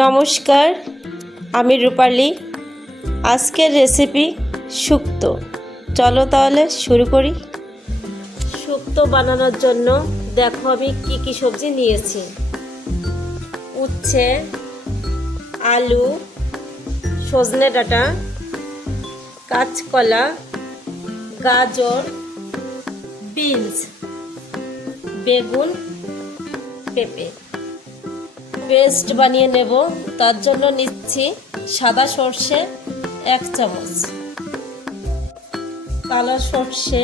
নমস্কার, আমি রূপালী। আজকের রেসিপি শুক্তো। চলো তাহলে শুরু করি। শুক্তো বানানোর জন্য দেখো আমি কি কি সবজি নিয়েছি। উচ্ছে, আলু, সজনে ডাঁটা, কাঁচকলা, গাজর, বিনস, বেগুন, পেঁপে। পেস্ট বানিয়ে নেব। তার জন্য নিচ্ছি সাদা সর্ষে 1 চামচ, কালো সর্ষে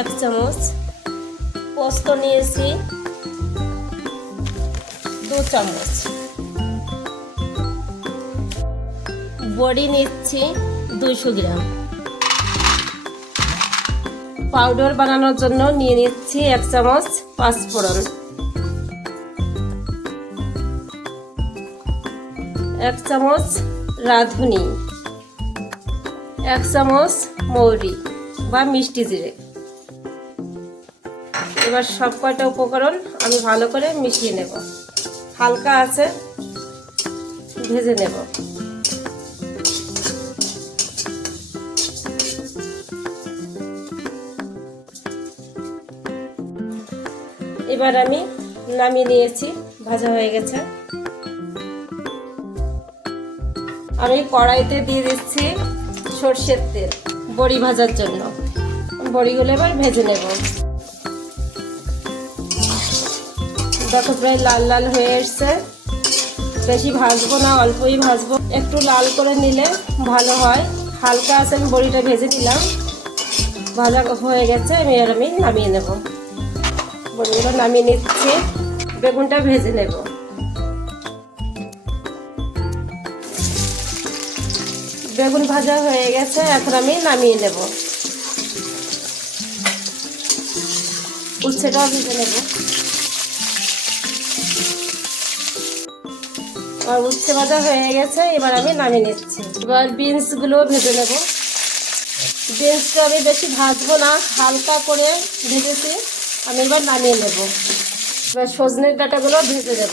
1 চামচ, পোস্ত নিয়েছি 2 চামচ, বড়ি নিচ্ছি 200 গ্রাম। পাউডার বানানোর জন্য নিয়ে নিচ্ছি 1 চামচ পাঁচফোড়ন, 1 চামচ রাঁধুনি, 1 চামচ মৌরি বা মিষ্টি জিরে। এবার সব কয়টা উপকরণ আমি ভালো করে মিশিয়ে নেব। হালকা আছে ভেজে নেব। এবার আমি নামিয়ে নিয়েছি, ভাজা হয়ে গেছে। আমি কড়াইতে দিয়ে দিচ্ছি সরষের তেল বড়ি ভাজার জন্য। বড়িগুলো এবার ভেজে নেব। দেখো প্রায় লাল লাল হয়ে এসছে। বেশি ভাজবো না, অল্পই ভাজবো। একটু লাল করে নিলে ভালো হয়। হালকা আছে, আমি বড়িটা ভেজে নিলাম, ভাজা হয়ে গেছে। আমি নামিয়ে নেব। বড়িগুলো নামিয়ে নিচ্ছি। বেগুনটা ভেজে নেব। বেগুন ভাজা হয়ে গেছে, এখন আমি নামিয়ে নেব। উচ্ছেটাও ভেজে নেব। আর উচ্ছে ভাজা হয়ে গেছে, এবার আমি নামিয়ে নিচ্ছি। এবার বিনসগুলো ভেজে নেব। বিনসটা আমি বেশি ভাজবো না, হালকা করে ভেজেছি। আমি এবার নামিয়ে নেব। এবার সজনের ডাঁটাগুলো ভেজে নেব।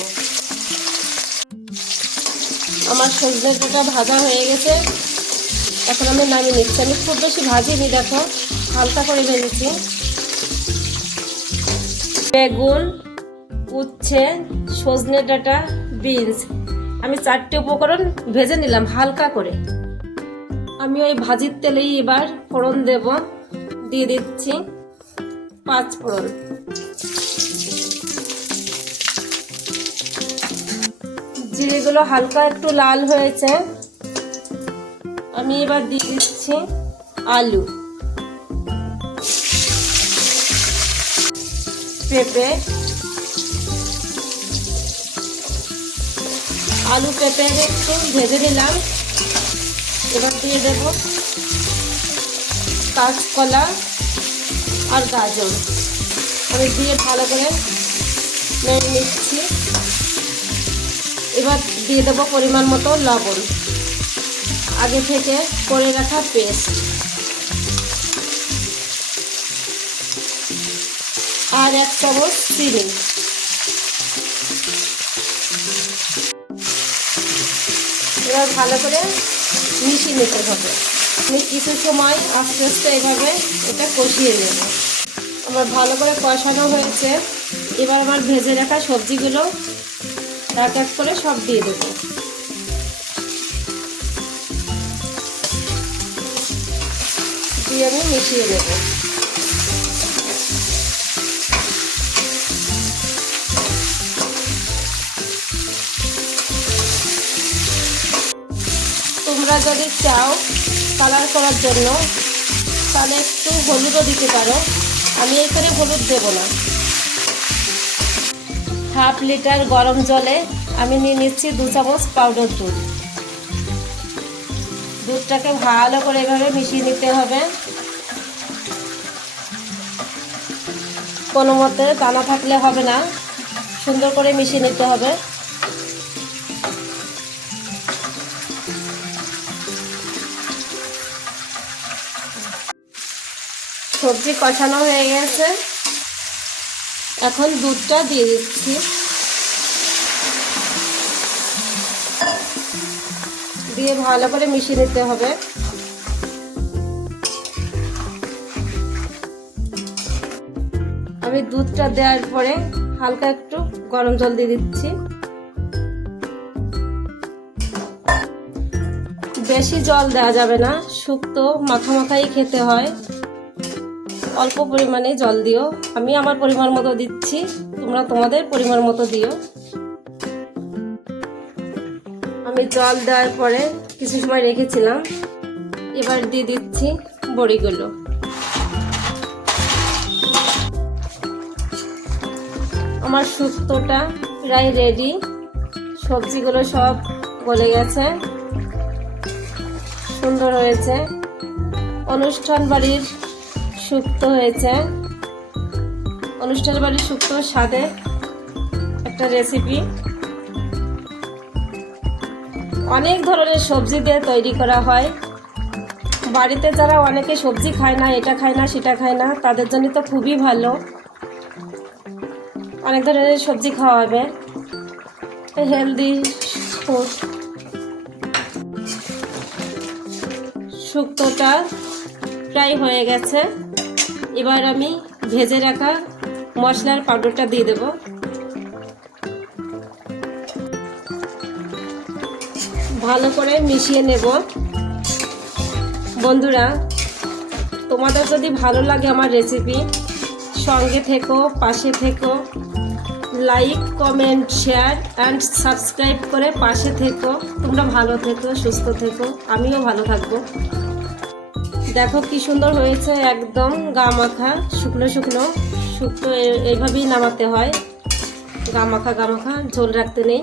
আমার সজনের ডাঁটা ভাজা হয়ে গেছে, এখন আমি নামিয়ে নিচ্ছি। আমি খুব বেশি ভাজিনি, দেখো হালকা করে ভেজেছি। বেগুন, উচ্ছে, সজনে ডাঁটা, বিনস আমি 4টে উপকরণ ভেজে নিলাম হালকা করে। আমি ওই ভাজির তেলেই এবার ফোড়ন দেব। দিয়ে দিচ্ছি 5 ফোড়ন, জিরেগুলো হালকা একটু লাল হয়েছে। আমি এবার দিয়ে দিচ্ছি আলু, পেঁপে, আলু পেঁপে একটু ভেজে নিলাম। এবার দিয়ে দেব কাঁচকলা আর গাজর। আমি দিয়ে ভালো করে নেড়ে নিচ্ছি। এবার দিয়ে দেবো পরিমাণ মতো লবণ, আগে থেকে করে রাখা পেস্ট, আর 1 চামচ চিনি। এবার ভালো করে মিশিয়ে নিতে হবে। আমি কিছু সময় আস্তে আস্তে এভাবে এটা কষিয়ে নেব। আমার ভালো করে কষানো হয়েছে। এবার আমার ভেজে রাখা সবজিগুলো এক এক করে সব দিয়ে দেবো। দিয়ে আমি মিশিয়ে নেব। তোমরা যদি চাও কালার করার জন্য, তাহলে একটু হলুদও দিতে পারো। আমি এখানে হলুদ দেব না। 1/2 লিটার গরম জলে আমি নিয়ে নিচ্ছি 2 চামচ পাউডার দুধ। দুধটাকে ভালো করে এভাবে মিশিয়ে নিতে হবে। কোনো মতে দানা থাকলে হবে না, সুন্দর করে মিশিয়ে নিতে হবে। সবজি কষানো হয়ে গেছে, এখন দুধটা দিয়ে দিচ্ছি। দিয়ে ভালো করে মিশিয়ে নিতে হবে। আমি দুধটা দেওয়ার পরে হালকা একটু গরম জল দিয়ে দিচ্ছি। বেশি জল দেওয়া যাবে না, শুক্তো মাখা মাখাই খেতে হয়, অল্প পরিমাণে জল দিও। আমি আমার পরিমাণ মতো দিচ্ছি, তোমরা তোমাদের পরিমাণ মতো দিও। আমি জল দেওয়ার পরে কিছু সময় রেখেছিলাম, এবার দিয়ে দিচ্ছি বড়িগুলো। আমার শুক্তোটা প্রায় রেডি, সবজিগুলো সব গলে গেছে, সুন্দর হয়েছে, অনুষ্ঠান বাড়ির শুক্তো হয়েছে। অনুষ্ঠান বাড়ির শুক্তোর স্বাদে একটা রেসিপি। অনেক ধরনের সবজি দিয়ে তৈরি করা হয়। বাড়িতে যারা অনেকে সবজি খায় না, এটা খায় না সেটা খায় না, তাদের জন্য তো খুবই ভালো, অনেক ধরনের সবজি খাওয়া হবে, হেলদি ফুড। শুক্তোটা প্রায় হয়ে গেছে, এবার আমি ভেজে রাখা মশলার পাউডারটা দিয়ে দেব। ভালো করে মিশিয়ে নেব। বন্ধুরা, তোমাদের যদি ভালো লাগে আমার রেসিপি, সঙ্গে থেকো, পাশে থেকো, like, comment, share and subscribe করে পাশে থেকো। তোমরা ভালো থেকো, সুস্থ থেকো, আমিও ভালো থাকবো। দেখো কি সুন্দর হয়েছে, একদম গা মাখা, শুকনো শুকনো শুক্তো এইভাবেই নামাতে হয়। গা মাখা ঝোল রাখতে নেই।